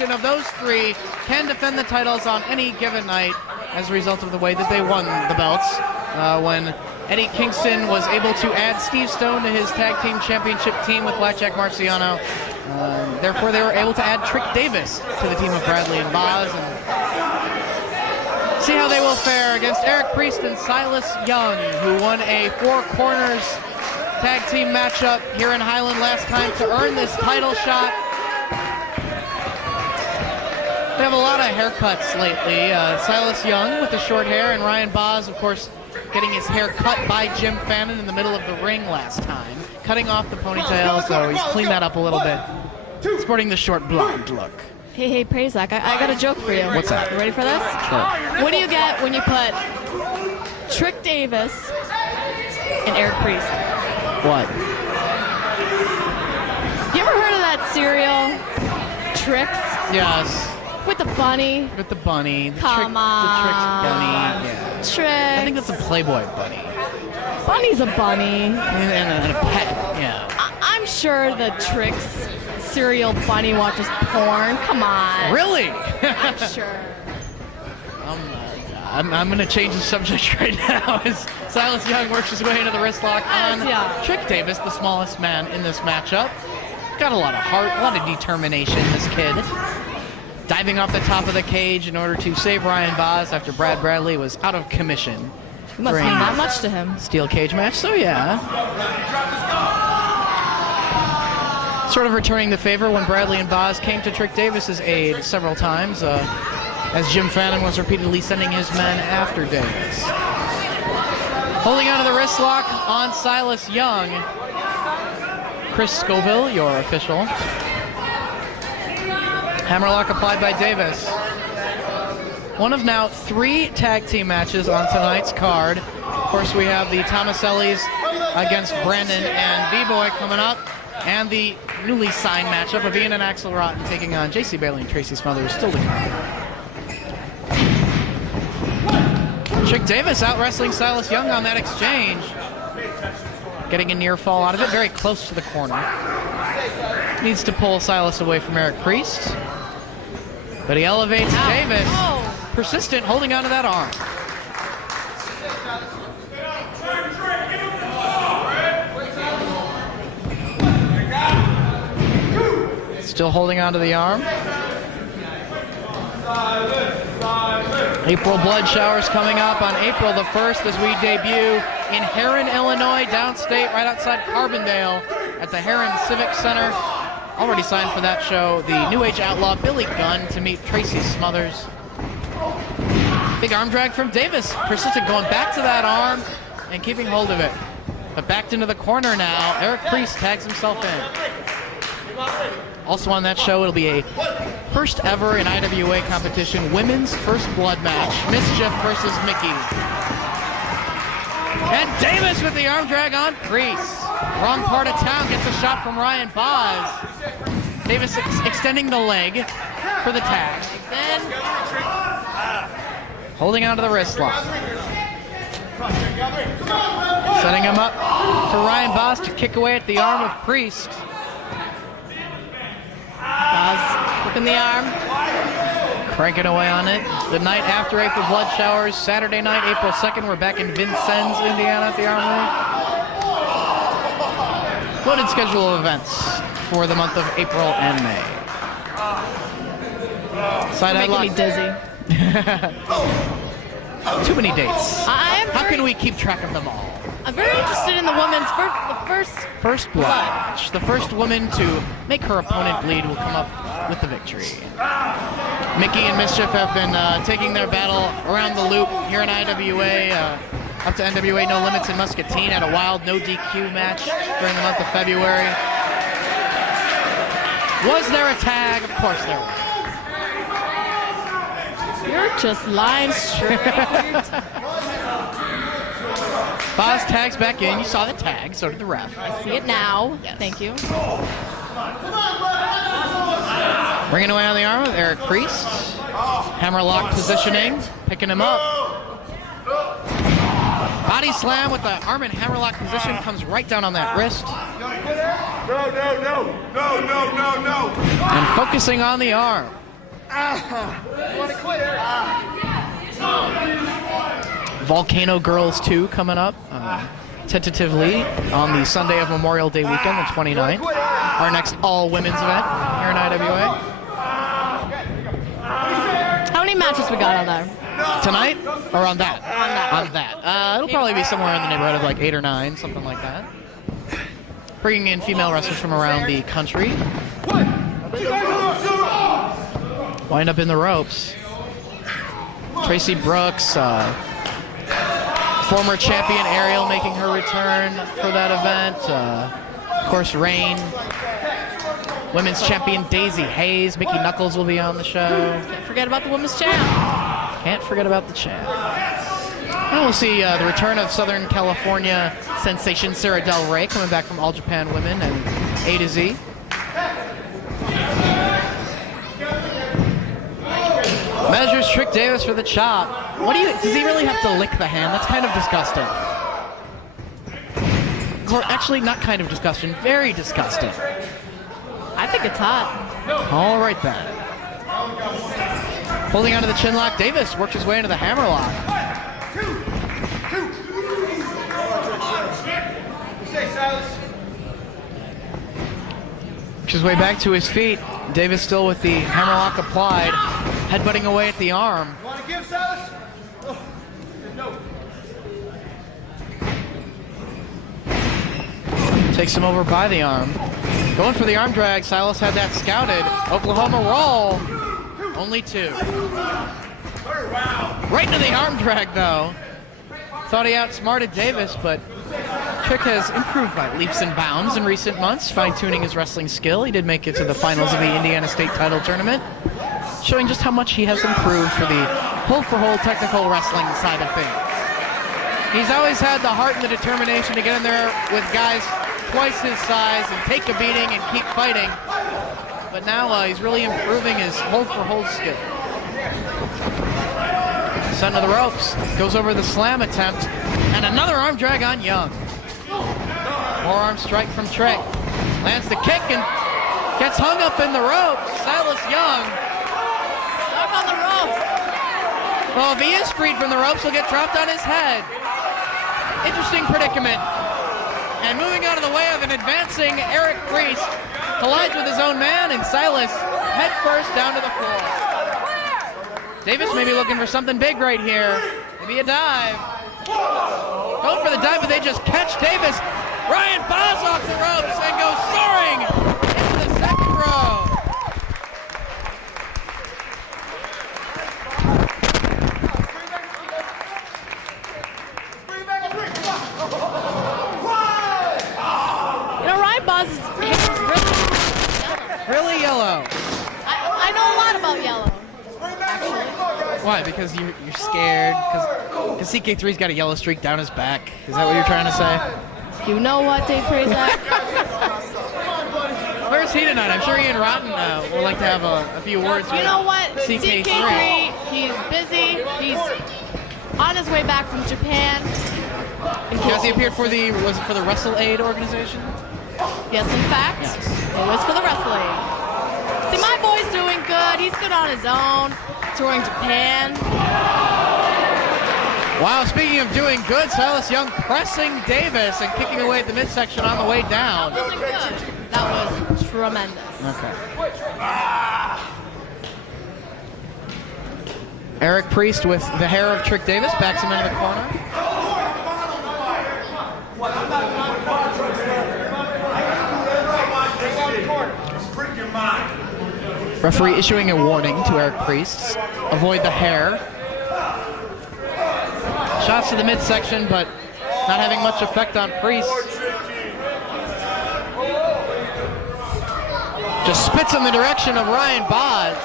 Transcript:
of those three can defend the titles on any given night as a result of the way that they won the belts. When Eddie Kingston was able to add Steve Stone to his tag team championship team with Blackjack Marciano. Therefore, they were able to add Trik Davis to the team of Bradley and Boz. And see how they will fare against Eric Priest and Silas Young, who won a Four Corners tag team matchup here in Highland last time to earn this title shot. They have a lot of haircuts lately. Silas Young with the short hair, and Ryan Boz, of course, getting his hair cut by Jim Fannin in the middle of the ring last time, cutting off the ponytail, so he's cleaned that up a little bit. Sporting the short blonde look. Hey, Prazak, I got a joke for you. What's that? You ready for this? Sure. What do you get when you put Trik Davis and Eric Priest? What? You ever heard of that cereal, Trix? Yes. With the bunny? With the bunny. The Come on. The Trix bunny. Yeah. Trix. I think that's a Playboy bunny. Bunny's a bunny. And a pet, yeah. I'm sure the Trix cereal bunny watches porn. Come on. Really? I'm sure. I'm going to change the subject right now as Silas Young works his way into the wrist lock on Trik Davis, the smallest man in this matchup. Got a lot of heart, a lot of determination, this kid. Diving off the top of the cage in order to save Ryan Boz after Brad Bradley was out of commission. It must mean that much to him. Steel cage match, so yeah. Sort of returning the favor when Bradley and Boz came to Trik Davis's aid several times, as Jim Fannin was repeatedly sending his men after Davis. Holding onto the wrist lock on Silas Young. Chris Scoville, your official. Hammerlock applied by Davis. One of now 3 tag team matches on tonight's card. Of course, we have the Tomasellis against Brandon and B-Boy coming up, and the newly signed matchup of Ian and Axel Rotten taking on J.C. Bailey and Tracy Smothers still to come. Trik Davis out wrestling Silas Young on that exchange. Getting a near fall out of it, very close to the corner. Needs to pull Silas away from Eric Priest. But he elevates Davis. Oh. Persistent, holding onto that arm. Still holding onto the arm. April blood showers coming up on April the 1st as we debut in Heron, Illinois, downstate, right outside Carbondale at the Heron Civic Center. Already signed for that show, the New Age Outlaw Billy Gunn to meet Tracy Smothers. Big arm drag from Davis. Persistent going back to that arm and keeping hold of it. But backed into the corner now. Eric Priest tags himself in. Also on that show, it'll be a first ever in IWA competition, women's first blood match. Mischief versus Mickey. And Davis with the arm drag on Priest. Wrong part of town, gets a shot from Ryan Boz. Davis extending the leg for the tag. Holding onto the wrist lock. Setting him up for Ryan Boz to kick away at the arm of Priest. Boz whipping the arm. Cranking away on it. The night after April blood showers, Saturday night, April 2nd, we're back in Vincennes, Indiana at the Armory. Loaded schedule of events for the month of April and May. Side making me dizzy. Too many dates. How can we keep track of them all? I'm very interested in the women's first blood match. The first woman to make her opponent bleed will come up with the victory. Mickey and Mischief have been taking their battle around the loop here in IWA. Up to NWA No Limits in Muscatine at a wild no DQ match during the month of February. Was there a tag? Of course there was. You're just lying straight. Boz tags back in. You saw the tag, so did the ref. I see it now. Yes. Thank you. Bringing away on the arm with Eric Priest. Hammerlock positioning, picking him up. Body slam with the arm in hammerlock position, comes right down on that wrist. No. And focusing on the arm. Volcano Girls 2 coming up tentatively on the Sunday of Memorial Day weekend, the 29th. Our next all-women's event here in IWA. How many matches we got on there? Tonight? Or on that? On that. It'll probably be somewhere in the neighborhood of like 8 or 9, something like that. Bringing in female wrestlers from around the country. Wind up in the ropes. Tracy Brooks, former champion Ariel making her return for that event. Of course, Rain. Women's champion Daisy Hayes. Mickey Knuckles will be on the show. Can't forget about the women's champ. Can't forget about the champ. And we'll see the return of Southern California sensation Sarah Del Rey coming back from All Japan Women and A to Z. Measures Trik Davis for the chop. Does he really have to lick the hand? That's kind of disgusting. Or actually, not kind of disgusting, very disgusting. I think it's hot. All right then. Holding onto the chin lock, Davis works his way into the hammerlock. Works his way back to his feet. Davis still with the hammerlock applied, headbutting away at the arm. Want to give, Silas? Takes him over by the arm. Going for the arm drag. Silas had that scouted. Oklahoma roll. Only 2. Right into the arm drag, though. Thought he outsmarted Davis, but Trik has improved by leaps and bounds in recent months, fine-tuning his wrestling skill. He did make it to the finals of the Indiana State title tournament, showing just how much he has improved for the hold-for-hold technical wrestling side of things. He's always had the heart and the determination to get in there with guys twice his size and take a beating and keep fighting. But now he's really improving his hold-for-hold skill. Sent to the ropes, goes over the slam attempt, and another arm drag on Young. Forearm strike from Trik. Lands the kick and gets hung up in the ropes. Silas Young. Stuck on the ropes. Well, if he is freed from the ropes, he'll get dropped on his head. Interesting predicament. And moving out of the way of an advancing Eric Priest, collides with his own man, and Silas head first down to the floor. Davis may be looking for something big right here. Maybe a dive. Going for the dive, but they just catch Davis. Ryan Boz off the ropes and goes soaring into the second row. Ryan Boz's hair is really Really yellow. I know a lot about yellow. Actually. Why? Because you're scared? Because CK3's got a yellow streak down his back. Is that what you're trying to say? You know what, Dave Prazak? Where's he tonight? I'm sure Ian Rotten would like to have a few words with You know what? CK3. He's busy. He's on his way back from Japan. Has he appeared for the Wrestle Aid organization? Yes, in fact. Yes. It was for the wrestling. See, my boy's doing good. He's good on his own. Touring Japan. Wow, speaking of doing good, Silas Young pressing Davis and kicking away at the midsection on the way down. That wasn't good. That was tremendous. Okay. Eric Priest with the hair of Trik Davis backs him into the corner. Referee issuing a warning to Eric Priest. Avoid the hair. Shots to the midsection, but not having much effect on Priest. Just spits in the direction of Ryan Boz.